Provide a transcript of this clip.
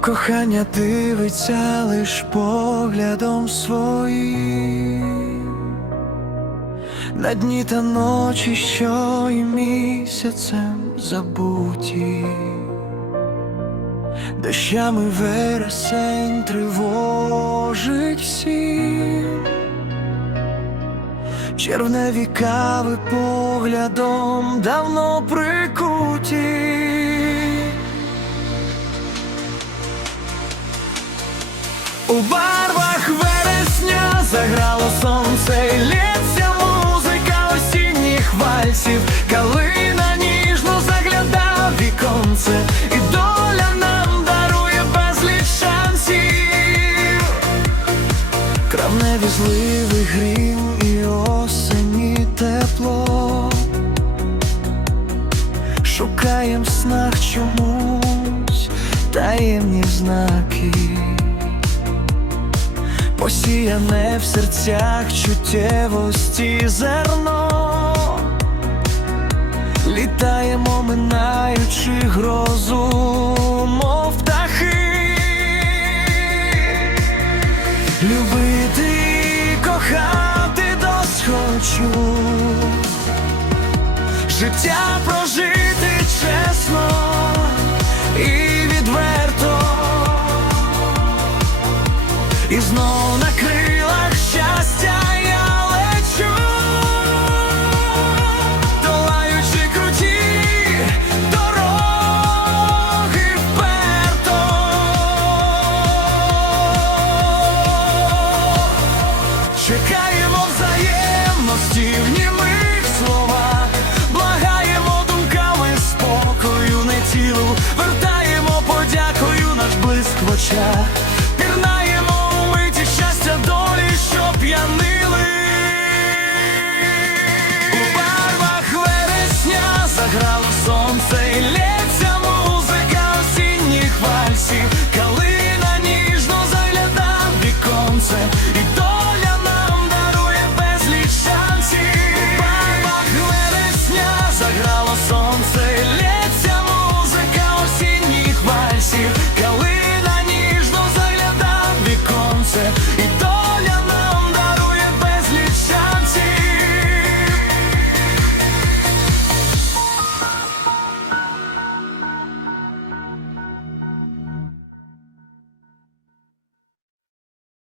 Кохання дивиться лиш поглядом своїм. На дні та ночі, що і місяцем забуті, дощами вересень тривожить всім, червневі кави поглядом давно прикуті. У барвах вересня заграло сонце, лється музика осінніх вальсів, калина ніжно заглядав віконце, і доля нам дарує безліч шансів. Кравневі зливи, грім і осені тепло. Шукаєм в снах чомусь таємні знаки. Посіяне в серцях чуттєвості зерно, літаємо, минаючи грозу, мов птахи, любити кохати досхочу, життя прожити очах.